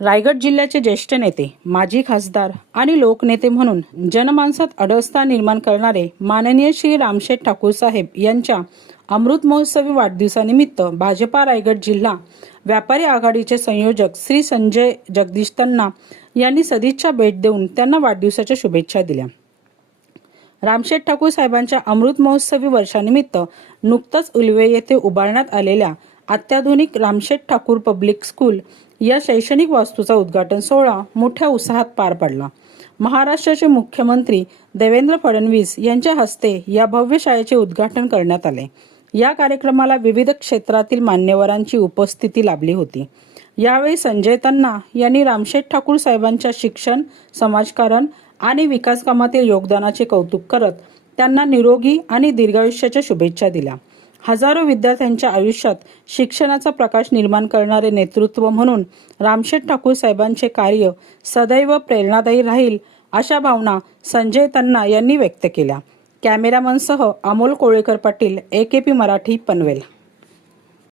रायगड जिल्ह्याचे ज्येष्ठ नेते, माजी खासदार आणि लोकनेते म्हणून जनमानसात अडसता निर्माण करणारे माननीय श्री रामशेठ ठाकूर साहेब यांच्या अमृत महोत्सवी वाढदिवसानिमित्त भाजपा रायगड जिल्हा व्यापारी आघाडीचे संयोजक श्री संजय जगदीश तन्ना यांनी सदिच्छा भेट देऊन त्यांना वाढदिवसाच्या शुभेच्छा दिल्या. रामशेठ ठाकूर साहेबांच्या अमृत महोत्सवी वर्षानिमित्त नुकतंच उल्वे येथे उभारण्यात आलेल्या अत्याधुनिक रामशेठ ठाकूर पब्लिक स्कूल या शैक्षणिक वास्तूचा उद्घाटन सोहळा मोठ्या उत्साहात पार पडला. महाराष्ट्राचे मुख्यमंत्री देवेंद्र फडणवीस यांच्या हस्ते या भव्य शाळेचे उद्घाटन करण्यात आले. या कार्यक्रमाला विविध क्षेत्रातील मान्यवरांची उपस्थिती लाभली होती. यावेळी संजय तन्ना यांनी रामशेठ ठाकूर साहेबांच्या शिक्षण, समाजकारण आणि विकास कामातील योगदानाचे कौतुक करत त्यांना निरोगी आणि दीर्घायुष्याच्या शुभेच्छा दिल्या. हजारो विद्यार्थ्यांच्या आयुष्यात शिक्षणाचा प्रकाश निर्माण करणारे नेतृत्व म्हणून रामशेठ ठाकूर साहेबांचे कार्य सदैव प्रेरणादायी राहील अशा भावना संजय तन्ना यांनी व्यक्त केल्या. कॅमेरामनसह अमोल कोळेकर पाटील, AKP मराठी, पनवेल.